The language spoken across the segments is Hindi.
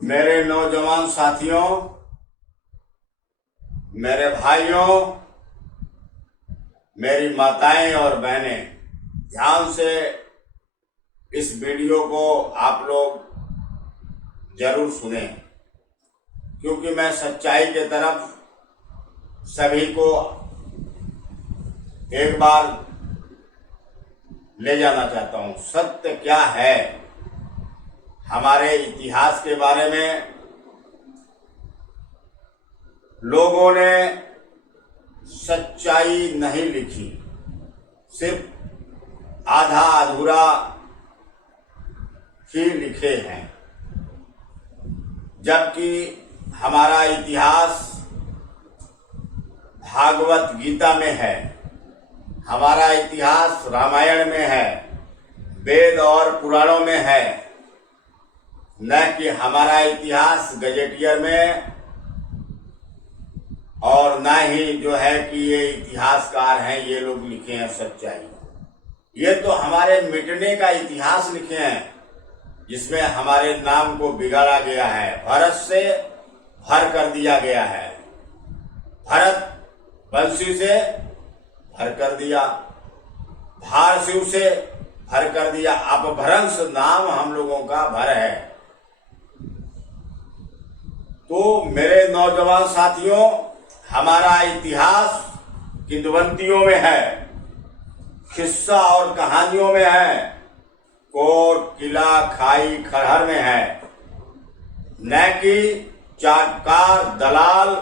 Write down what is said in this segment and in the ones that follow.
मेरे नौजवान साथियों, मेरे भाइयों, मेरी माताएं और बहनें, ध्यान से इस वीडियो को आप लोग जरूर सुने, क्योंकि मैं सच्चाई के तरफ सभी को एक बार ले जाना चाहता हूं। सत्य क्या है हमारे इतिहास के बारे में लोगों ने सच्चाई नहीं लिखी, सिर्फ आधा अधूरा ही लिखे हैं। जबकि हमारा इतिहास भागवत गीता में है, हमारा इतिहास रामायण में है, वेद और पुराणों में है, न कि हमारा इतिहास गजेटियर में, और न ही जो है कि ये इतिहासकार हैं ये लोग लिखे हैं सच्चाई। ये तो हमारे मिटने का इतिहास लिखे हैं, जिसमें हमारे नाम को बिगाड़ा गया है, भरत से भर कर दिया गया है, भरत वंशी से भर कर दिया, भारशिव से भर कर दिया, अपभ्रंश नाम हम लोगों का भर है। तो मेरे नौजवान साथियों, हमारा इतिहास किंवदंतियों में है, किस्सा और कहानियों में है, कोट किला खाई खरहर में है, न कि चाटकार दलाल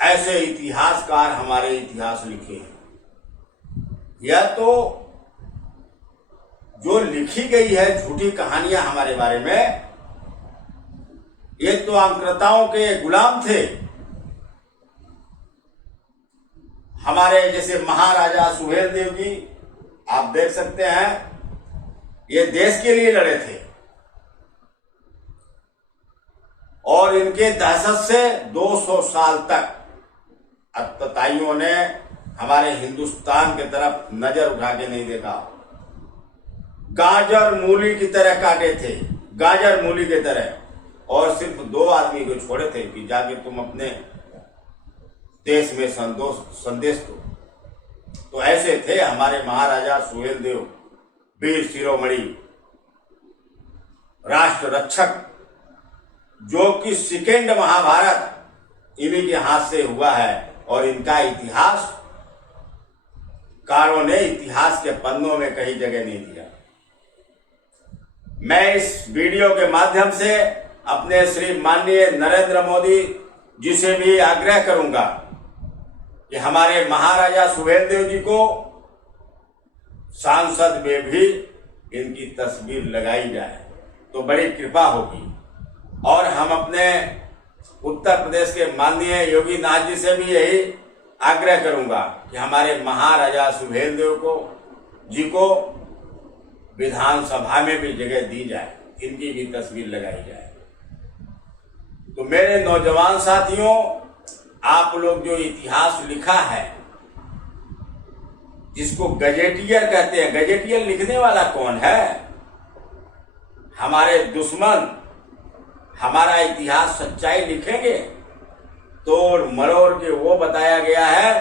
ऐसे इतिहासकार हमारे इतिहास लिखे हैं। यह तो जो लिखी गई है झूठी कहानियां हमारे बारे में, ये तो अंकृताओं के गुलाम थे। हमारे जैसे महाराजा सुहेलदेव जी आप देख सकते हैं, ये देश के लिए लड़े थे और इनके दहशत से 200 साल तक अत्याचारियों ने हमारे हिंदुस्तान की तरफ नजर उठा के नहीं देखा। गाजर मूली की तरह काटे थे, गाजर मूली की तरह, और सिर्फ 2 आदमी को छोड़े थे कि जाके तुम अपने देश में संदेश दो। तो ऐसे थे हमारे महाराजा सुहेलदेव, वीर शिरोमणि, राष्ट्र रक्षक, जो कि सेकेंड महाभारत इन्हीं के हाथ से हुआ है। और इनका इतिहास कारों ने इतिहास के पन्नों में कहीं जगह नहीं दिया। मैं इस वीडियो के माध्यम से अपने श्री माननीय नरेंद्र मोदी जी से भी आग्रह करूंगा कि हमारे महाराजा सुहेलदेव जी को संसद में भी इनकी तस्वीर लगाई जाए तो बड़ी कृपा होगी। और हम अपने उत्तर प्रदेश के माननीय योगी नाथ जी से भी यही आग्रह करूंगा कि हमारे महाराजा सुहेलदेव जी को विधानसभा में भी जगह दी जाए, इनकी भी तस्वीर लगाई जाए। तो मेरे नौजवान साथियों, आप लोग जो इतिहास लिखा है, जिसको गजेटियर कहते हैं, गजेटियर लिखने वाला कौन है? हमारे दुश्मन हमारा इतिहास सच्चाई लिखेंगे, तोड़ मरोड़ के वो बताया गया है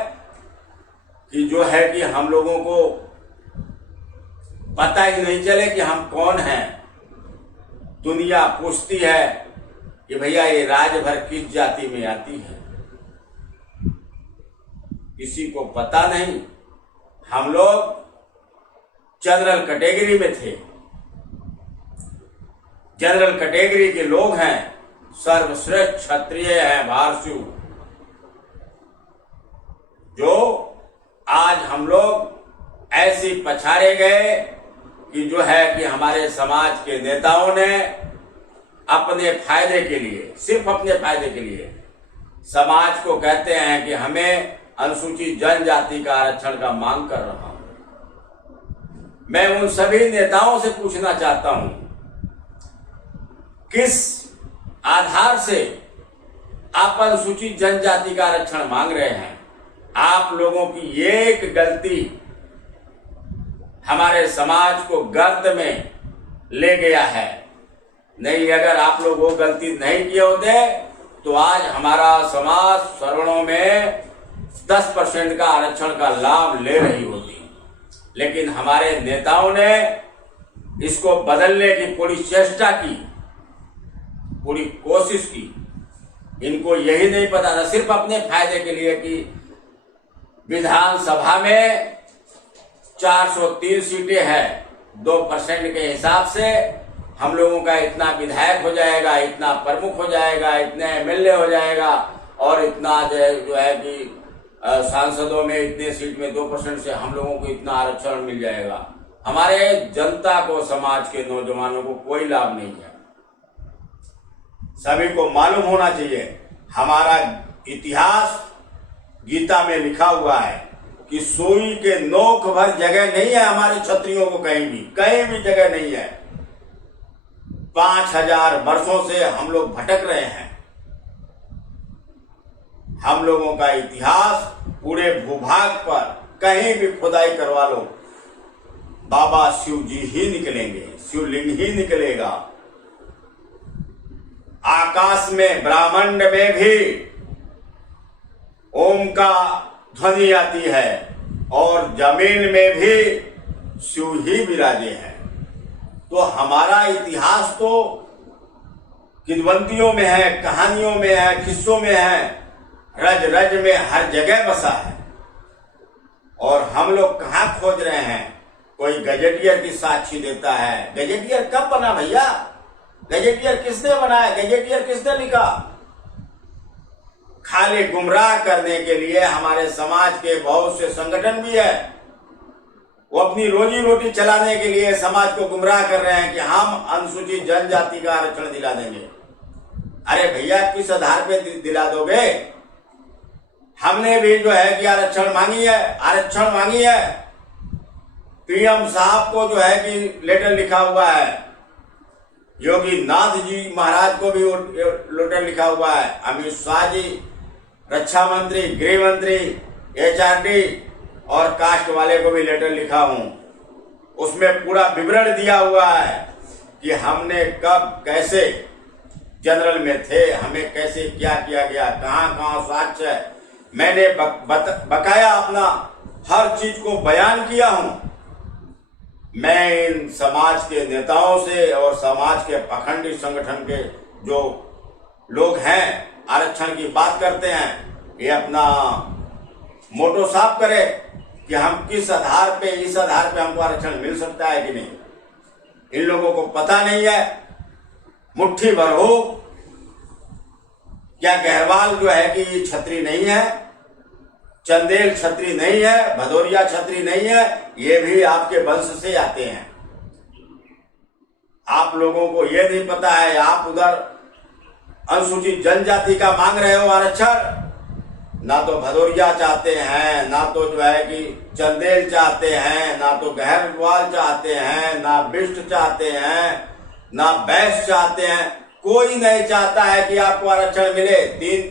कि जो है कि हम लोगों को पता ही नहीं चले कि हम कौन हैं। दुनिया पूछती है कि भैया ये राजभर किस जाति में आती है, किसी को पता नहीं। हम लोग जनरल कैटेगरी में थे, जनरल कैटेगरी के लोग हैं, सर्वश्रेष्ठ क्षत्रिय हैं, भारशु, जो आज हम लोग ऐसे पछाड़े गए कि जो है कि हमारे समाज के नेताओं ने अपने फायदे के लिए, सिर्फ अपने फायदे के लिए, समाज को कहते हैं कि हमें अनुसूचित जनजाति का आरक्षण का मांग कर रहा हूं। मैं उन सभी नेताओं से पूछना चाहता हूं, किस आधार से आप अनुसूचित जनजाति का आरक्षण मांग रहे हैं? आप लोगों की एक गलती हमारे समाज को गर्त में ले गया है। नहीं, अगर आप लोग वो गलती नहीं किए होते तो आज हमारा समाज सवर्णों में 10% का आरक्षण का लाभ ले रही होती। लेकिन हमारे नेताओं ने इसको बदलने की पूरी चेष्टा की, पूरी कोशिश की। इनको यही नहीं पता था, सिर्फ अपने फायदे के लिए, कि विधानसभा में 403 सीटें हैं, 2% के हिसाब से हम लोगों का इतना विधायक हो जाएगा, इतना प्रमुख हो जाएगा, इतने एमएलए हो जाएगा, और इतना जो है कि सांसदों में इतने सीट में 2% से हम लोगों को इतना आरक्षण मिल जाएगा। हमारे जनता को, समाज के नौजवानों को कोई लाभ नहीं है। सभी को मालूम होना चाहिए, हमारा इतिहास गीता में लिखा हुआ है कि सुई के नोक भर जगह नहीं है हमारे क्षत्रियों को, कहीं भी जगह नहीं है। 5000 वर्षों से हम लोग भटक रहे हैं। हम लोगों का इतिहास पूरे भूभाग पर कहीं भी खुदाई करवा लो, बाबा शिव जी ही निकलेंगे, शिवलिंग ही निकलेगा। आकाश में, ब्रह्मांड में भी ओम का ध्वनि आती है, और जमीन में भी शिव ही विराजे हैं। तो हमारा इतिहास तो किंवदंतियों में है, कहानियों में है, किस्सों में है, रज रज में हर जगह बसा है। और हम लोग कहाँ खोज रहे हैं? कोई गजेटियर की साक्षी देता है। गजेटियर कब बना भैया? गजेटियर किसने बनाया? गजेटियर किसने लिखा? खाली गुमराह करने के लिए हमारे समाज के बहुत से संगठन भी है, वो अपनी रोजी रोटी चलाने के लिए समाज को गुमराह कर रहे हैं कि हम अनुसूचित जनजाति का आरक्षण दिला देंगे। अरे भैया, किस आधार पे दिला दोगे? हमने भी जो है कि आरक्षण मांगी है। पीएम साहब को जो है कि लेटर लिखा हुआ है, योगी नाथ जी महाराज को भी लेटर लिखा हुआ है, अमित शाह जी, रक्षा मंत्री, गृह मंत्री, एचआरडी और कास्ट वाले को भी लेटर लिखा हूं। उसमें पूरा विवरण दिया हुआ है कि हमने कब कैसे जनरल में थे, हमें कैसे क्या किया गया, कहां साक्ष्य है। मैंने बकाया अपना हर चीज को बयान किया हूं। मैं इन समाज के नेताओं से और समाज के पखंडी संगठन के जो लोग हैं, आरक्षण की बात करते हैं, ये अपना मोटो साफ करे कि हम किस आधार पे, इस आधार पे हमको आरक्षण मिल सकता है कि नहीं। इन लोगों को पता नहीं है। मुट्ठी भर हो क्या गहरवाल जो है कि छत्री नहीं है, चंदेल छत्री नहीं है, भदौरिया छत्री नहीं है, ये भी आपके वंश से आते हैं। आप लोगों को ये नहीं पता है, आप उधर अनुसूचित जनजाति का मांग रहे हो आरक्षण, ना तो भदौरिया चाहते हैं, ना तो जो है कि चंदेल चाहते हैं, ना तो गहरवाल चाहते हैं, ना बिष्ट चाहते हैं, ना बैस चाहते हैं। कोई नहीं चाहता है कि आपको आरक्षण मिले।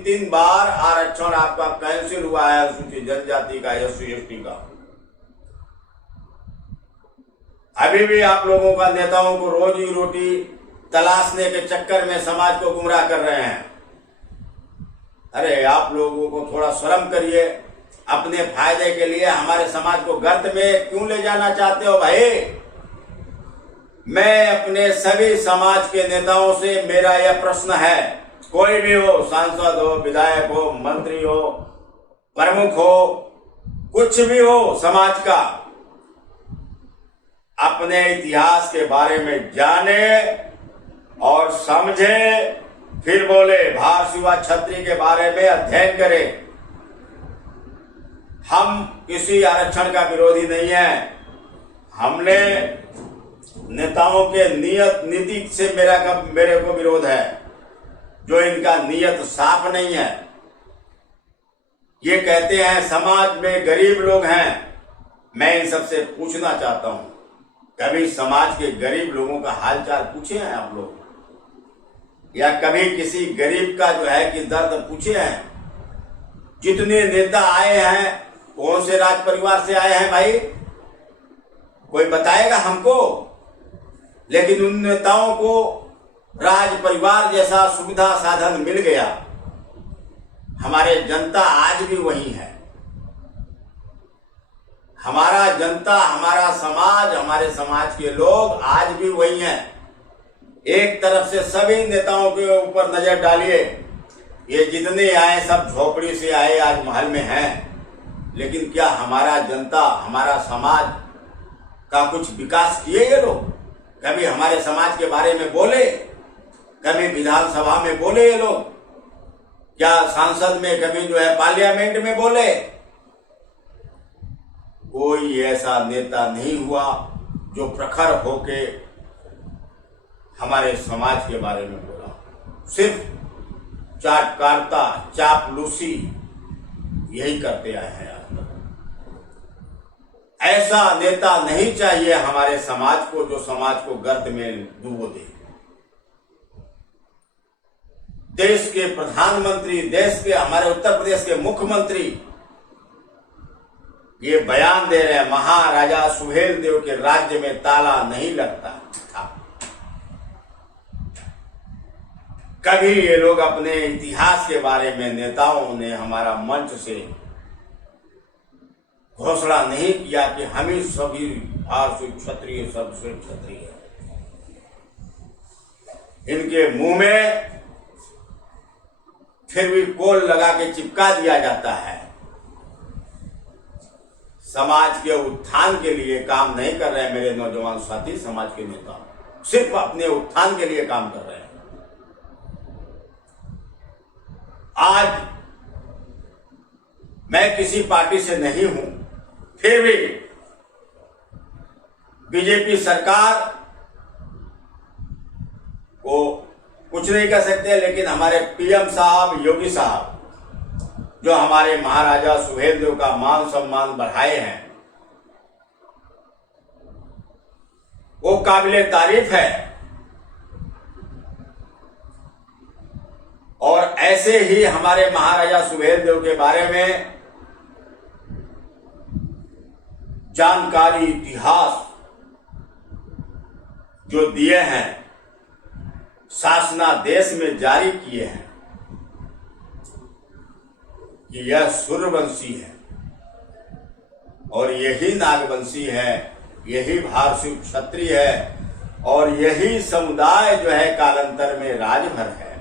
3 बार आरक्षण आपका कैंसिल हुआ है अनुसूचित जनजाति का, एससी एसटी का। अभी भी आप लोगों का नेताओं को रोजी रोटी तलाशने के चक्कर में समाज को गुमराह कर रहे हैं। अरे आप लोगों को थोड़ा शर्म करिए। अपने फायदे के लिए हमारे समाज को गर्त में क्यों ले जाना चाहते हो भाई? मैं अपने सभी समाज के नेताओं से मेरा यह प्रश्न है, कोई भी हो, सांसद हो, विधायक हो, मंत्री हो, प्रमुख हो, कुछ भी हो समाज का, अपने इतिहास के बारे में जाने और समझे, फिर बोले। भारत युवा छत्री के बारे में अध्ययन करें। हम किसी आरक्षण का विरोधी नहीं है। हमने नेताओं के नीति से मेरे को विरोध है, जो इनका नियत साफ नहीं है। ये कहते हैं समाज में गरीब लोग हैं। मैं इन सबसे पूछना चाहता हूं, कभी समाज के गरीब लोगों का हालचाल पूछे हैं आप लोग? या कभी किसी गरीब का जो है कि दर्द पूछे हैं? जितने नेता आए हैं, कौन से राज परिवार से आए हैं भाई? कोई बताएगा हमको? लेकिन उन नेताओं को राज परिवार जैसा सुविधा साधन मिल गया, हमारे जनता आज भी वही है। हमारा जनता, हमारा समाज, हमारे समाज के लोग आज भी वही हैं। एक तरफ से सभी नेताओं के ऊपर नजर डालिए, ये जितने आए सब झोपड़ी से आए, आज महल में हैं, लेकिन क्या हमारा जनता, हमारा समाज का कुछ विकास किए ये लोग? कभी हमारे समाज के बारे में बोले? कभी विधानसभा में बोले ये लोग? क्या सांसद में, कभी पार्लियामेंट में बोले? कोई ऐसा नेता नहीं हुआ जो प्रखर होके हमारे समाज के बारे में बोला। सिर्फ चाटकारिता, चापलूसी यही करते आए हैं आज तक। ऐसा नेता नहीं चाहिए हमारे समाज को, जो समाज को गर्त में डुबो दे। देश के प्रधानमंत्री, देश के, हमारे उत्तर प्रदेश के मुख्यमंत्री ये बयान दे रहे हैं, महाराजा सुहेलदेव के राज्य में ताला नहीं लगता था। कभी ये लोग अपने इतिहास के बारे में, नेताओं ने हमारा मंच से घोषणा नहीं किया कि हम ही सभी भारतीय क्षत्रिय सबसे क्षत्रिय। इनके मुंह में फिर भी कोल लगा के चिपका दिया जाता है। समाज के उत्थान के लिए काम नहीं कर रहे हैं मेरे नौजवान साथी, समाज के नेता सिर्फ अपने उत्थान के लिए काम कर रहे हैं। आज मैं किसी पार्टी से नहीं हूं, फिर भी बीजेपी सरकार को कुछ नहीं कर सकते, लेकिन हमारे पीएम साहब, योगी साहब, जो हमारे महाराजा सुहेलदेव का मान सम्मान बढ़ाए हैं, वो काबिले तारीफ है। और ऐसे ही हमारे महाराजा सुहेलदेव के बारे में जानकारी, इतिहास जो दिए हैं, शासनादेश में जारी किए हैं कि यह सूर्यवंशी है और यही नागवंशी है, यही भारतीय क्षत्रिय है और यही समुदाय जो है कालांतर में राजभर है।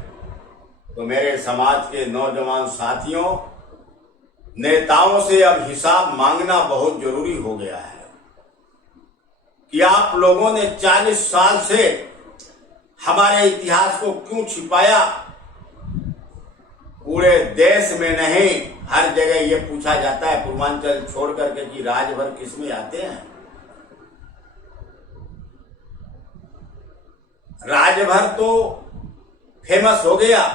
तो मेरे समाज के नौजवान साथियों, नेताओं से अब हिसाब मांगना बहुत जरूरी हो गया है कि आप लोगों ने 40 साल से हमारे इतिहास को क्यों छिपाया? पूरे देश में नहीं, हर जगह ये पूछा जाता है, पूर्वांचल छोड़ करके, कि राजभर किसमें आते हैं? राजभर तो फेमस हो गया,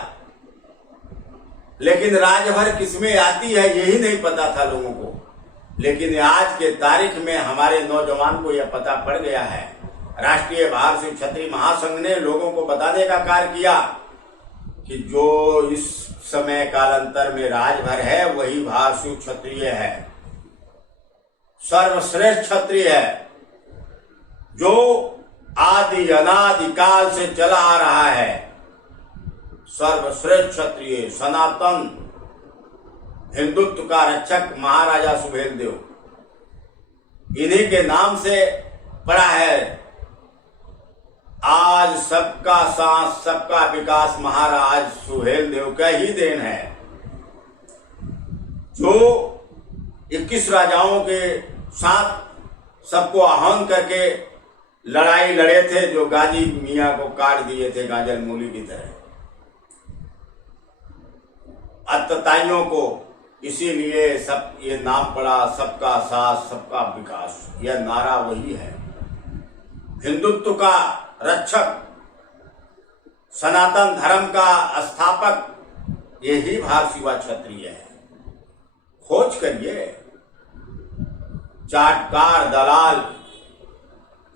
लेकिन राजभर किसमें आती है यही नहीं पता था लोगों को। लेकिन आज के तारीख में हमारे नौजवान को यह पता पड़ गया है। राष्ट्रीय भारतीय क्षत्रिय महासंघ ने लोगों को बताने का कार्य किया कि जो इस समय कालांतर में राजभर है वही भारतीय क्षत्रिय है, सर्वश्रेष्ठ क्षत्रिय है, जो आदि अनादि काल से चला आ रहा है। सर्वश्रेष्ठ क्षत्रिय, सनातन हिंदुत्व का रक्षक महाराजा सुहेलदेव, इन्हीं के नाम से पड़ा है। आज सबका साथ, सबका विकास महाराज सुहेलदेव का ही देन है, जो 21 राजाओं के साथ सबको आह्वान करके लड़ाई लड़े थे, जो गाजी मियां को काट दिए थे गाजर मूली की तरह, अत्याचारियों को। इसीलिए सब ये नाम पड़ा, सबका साथ सबका विकास। यह नारा वही है। हिंदुत्व का रक्षक, सनातन धर्म का स्थापक यही भारतीय क्षत्रिय है। खोज करिए। चाटकार, दलाल,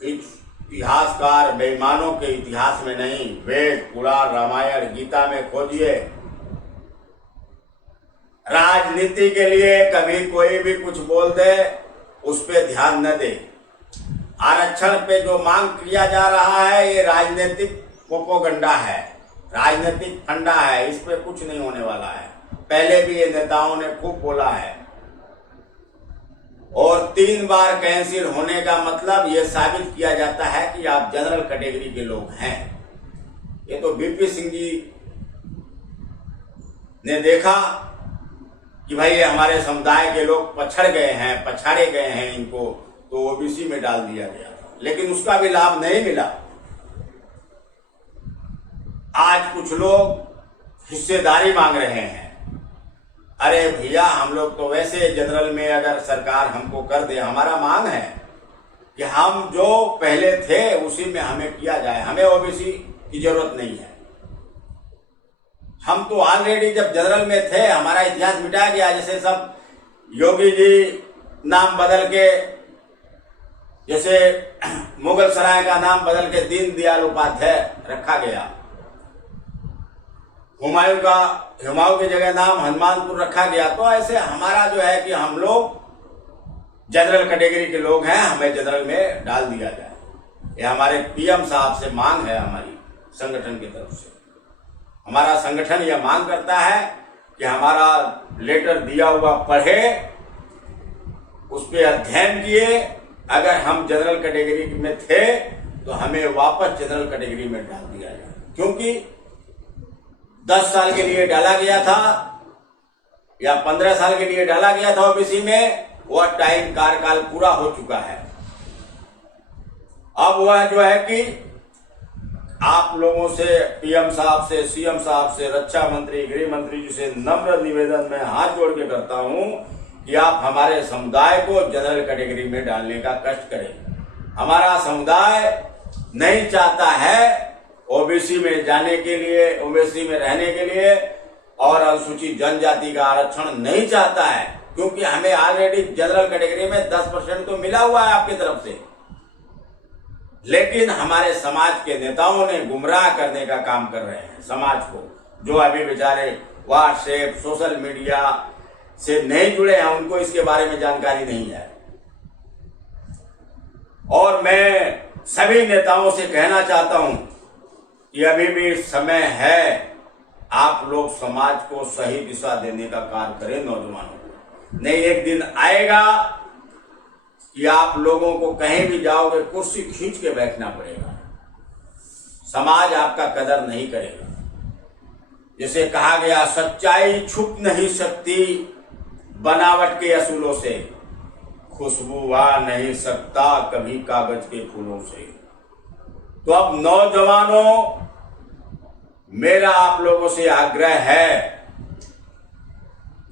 इतिहासकार बेईमानों के इतिहास में नहीं, वेद, पुराण, रामायण, गीता में खोजिए। राजनीति के लिए कभी कोई भी कुछ बोल दे, उस पे ध्यान न दे। आरक्षण पे जो मांग किया जा रहा है, ये राजनीतिक प्रोपेगेंडा है, राजनीतिक फंडा है, इस पे कुछ नहीं होने वाला है। पहले भी ये नेताओं ने खूब बोला है। और 3 बार कैंसिल होने का मतलब ये साबित किया जाता है कि आप जनरल कैटेगरी के लोग हैं। ये तो बीपी सिंह जी ने देखा कि भाई ये हमारे समुदाय के लोग पछाड़े गए हैं, इनको तो ओबीसी में डाल दिया गया था, लेकिन उसका भी लाभ नहीं मिला। आज कुछ लोग हिस्सेदारी मांग रहे हैं। अरे भैया, हम लोग तो वैसे जनरल में अगर सरकार हमको कर दे, हमारा मांग है कि हम जो पहले थे उसी में हमें किया जाए, हमें ओबीसी की जरूरत नहीं है। हम तो ऑलरेडी जब जनरल में थे, हमारा इतिहास मिटा गया। जैसे सब योगी जी नाम बदल के, जैसे मुगल सराय का नाम बदल के दीनदयाल उपाध्याय रखा गया, हुमायूं की जगह नाम हनुमानपुर रखा गया, तो ऐसे हमारा जो है कि हम लोग जनरल कैटेगरी के लोग हैं, हमें जनरल में डाल दिया जाए। ये हमारे पीएम साहब से मांग है, हमारी संगठन की तरफ से। हमारा संगठन यह मांग करता है कि हमारा लेटर दिया हुआ पढ़े, उस पर अध्ययन किए। अगर हम जनरल कैटेगरी में थे तो हमें वापस जनरल कैटेगरी में डाल दिया जाए, क्योंकि 10 साल के लिए डाला गया था या 15 साल के लिए डाला गया था ओबीसी में, वह टाइम कार्यकाल पूरा हो चुका है। अब वह जो है कि आप लोगों से, पीएम साहब से, सीएम साहब से, रक्षा मंत्री, गृह मंत्री जी से नम्र निवेदन मैं हाथ जोड़ के करता हूं कि आप हमारे समुदाय को जनरल कैटेगरी में डालने का कष्ट करें। हमारा समुदाय नहीं चाहता है ओबीसी में जाने के लिए, ओबीसी में रहने के लिए, और अनुसूचित जनजाति का आरक्षण नहीं चाहता है, क्योंकि हमें ऑलरेडी जनरल कैटेगरी में 10% तो मिला हुआ है आपकी तरफ से। लेकिन हमारे समाज के नेताओं ने गुमराह करने का काम कर रहे हैं समाज को, जो अभी बेचारे व्हाट्सएप, सोशल मीडिया से नहीं जुड़े हैं, उनको इसके बारे में जानकारी नहीं है। और मैं सभी नेताओं से कहना चाहता हूं कि अभी भी समय है, आप लोग समाज को सही दिशा देने का कार्य करें नौजवानों को। नहीं, एक दिन आएगा कि आप लोगों को कहीं भी जाओगे कुर्सी खींच के बैठना पड़ेगा, समाज आपका कदर नहीं करेगा। जैसे कहा गया, सच्चाई छुप नहीं सकती बनावट के असूलों से, खुशबू आ नहीं सकता कभी कागज के फूलों से। तो अब नौजवानों, मेरा आप लोगों से आग्रह है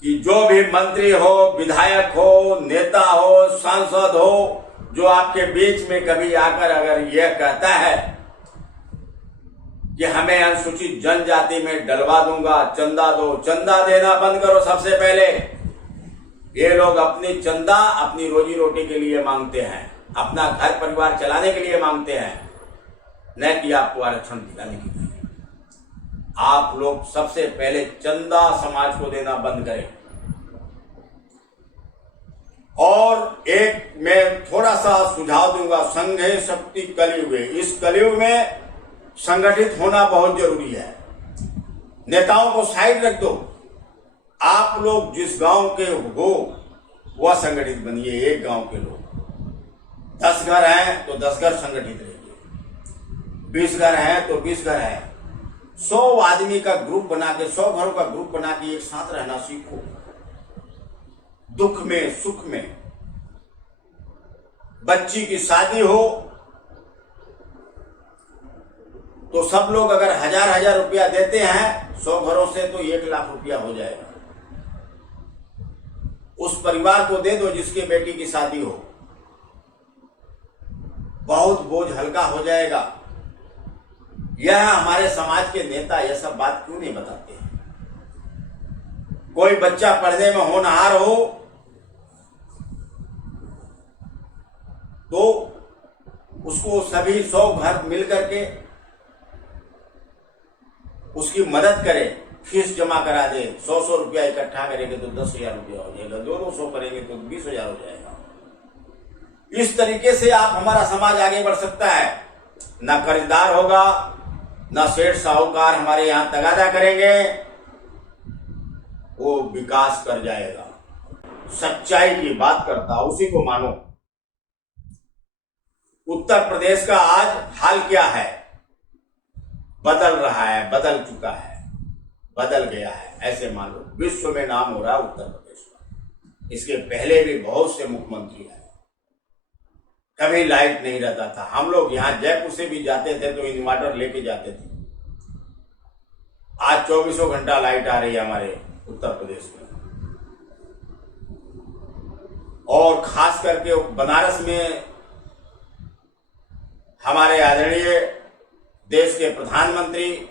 कि जो भी मंत्री हो, विधायक हो, नेता हो, सांसद हो, जो आपके बीच में कभी आकर अगर यह कहता है कि हमें अनुसूचित जनजाति में डलवा दूंगा, चंदा दो, चंदा देना बंद करो। सबसे पहले ये लोग अपनी चंदा अपनी रोजी रोटी के लिए मांगते हैं, अपना घर परिवार चलाने के लिए मांगते हैं, न कि आपको आरक्षण दिलाने के लिए। आप लोग सबसे पहले चंदा समाज को देना बंद करें। और एक मैं थोड़ा सा सुझाव दूंगा, संघे शक्ति कलयुग, इस कलयुग में संगठित होना बहुत जरूरी है। नेताओं को साइड रख दो, आप लोग जिस गांव के हो वह संगठित बनिए। एक गांव के लोग 10 घर हैं तो 10 घर संगठित रहिए, 20 घर हैं तो 20 घर हैं, 100 आदमी का ग्रुप बना के, 100 घरों का ग्रुप बना के एक साथ रहना सीखो। दुख में, सुख में, बच्ची की शादी हो तो सब लोग अगर 1000-1000 रुपया देते हैं 100 घरों से, तो 1 लाख रुपया हो जाएगा। उस परिवार को दे दो जिसके बेटी की शादी हो, बहुत बोझ हल्का हो जाएगा। यह हमारे समाज के नेता यह सब बात क्यों नहीं बताते हैं? कोई बच्चा पढ़ने में होनहार हो तो उसको सभी 100 घर मिलकर के उसकी मदद करे, फीस जमा करा दे। 100 रुपया इकट्ठा करेंगे तो 10,000 रुपया हो जाएगा, 200 करेंगे तो 20,000 हो जाएगा। इस तरीके से आप हमारा समाज आगे बढ़ सकता है। न कर्जदार होगा, न सेठ साहूकार हमारे यहां तगादा करेंगे, वो विकास कर जाएगा। सच्चाई की बात करता, उसी को मानो। उत्तर प्रदेश का आज हाल क्या है? बदल रहा है, बदल चुका है, बदल गया है, ऐसे मान लो। विश्व में नाम हो रहा है उत्तर प्रदेश का। इसके पहले भी बहुत से मुख्यमंत्री हैं, कभी लाइट नहीं रहता था। हम लोग यहां जयपुर से भी जाते थे तो इन्वर्टर लेके जाते थे। आज 24 घंटा लाइट आ रही है हमारे उत्तर प्रदेश में। और खास करके बनारस में हमारे आदरणीय देश के प्रधानमंत्री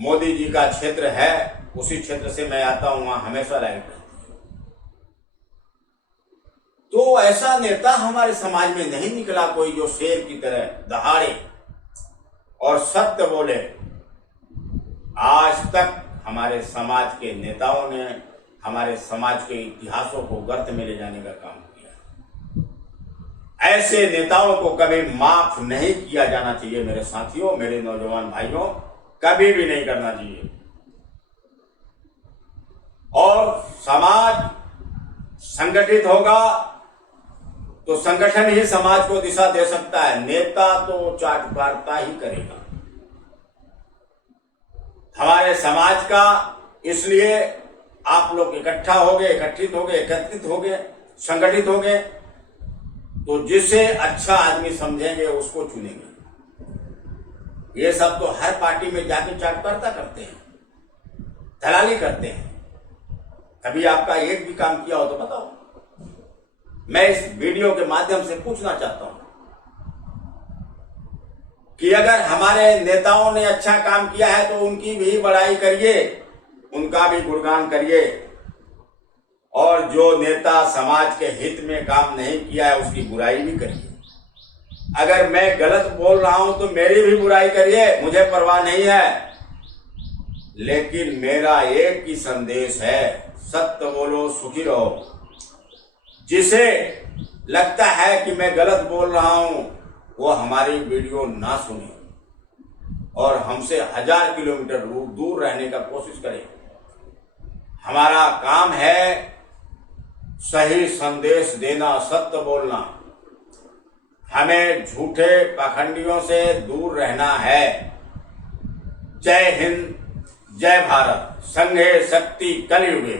मोदी जी का क्षेत्र है, उसी क्षेत्र से मैं आता हूं, वहां हमेशा लाइट रहती है। तो ऐसा नेता हमारे समाज में नहीं निकला कोई जो शेर की तरह दहाड़े और सत्य बोले। आज तक हमारे समाज के नेताओं ने हमारे समाज के इतिहासों को गर्त में ले जाने का काम किया। ऐसे नेताओं को कभी माफ नहीं किया जाना चाहिए मेरे साथियों, मेरे नौजवान भाइयों, कभी भी नहीं करना चाहिए। और समाज संगठित होगा तो संगठन ही समाज को दिशा दे सकता है। नेता तो चाटुकारिता ही करेगा। हमारे समाज का इसलिए आप लोग इकट्ठा हो गए, एकत्रित हो गए, संगठित हो गए, तो जिसे अच्छा आदमी समझेंगे उसको चुनेंगे। ये सब तो हर पार्टी में जाके चाटुकारिता करते हैं, दलाली करते हैं। कभी आपका एक भी काम किया हो तो बताओ। मैं इस वीडियो के माध्यम से पूछना चाहता हूं कि अगर हमारे नेताओं ने अच्छा काम किया है तो उनकी भी बड़ाई करिए, उनका भी गुणगान करिए। और जो नेता समाज के हित में काम नहीं किया है उसकी बुराई भी करिए। अगर मैं गलत बोल रहा हूं तो मेरी भी बुराई करिए, मुझे परवाह नहीं है। लेकिन मेरा एक ही संदेश है, सत्य बोलो, सुखी रहो। जिसे लगता है कि मैं गलत बोल रहा हूं वो हमारी वीडियो ना सुने और हमसे 1000 किलोमीटर दूर रहने का कोशिश करें। हमारा काम है सही संदेश देना, सत्य बोलना। हमें झूठे पाखंडियों से दूर रहना है। जय हिंद, जय भारत, संघे शक्ति कलियुगे।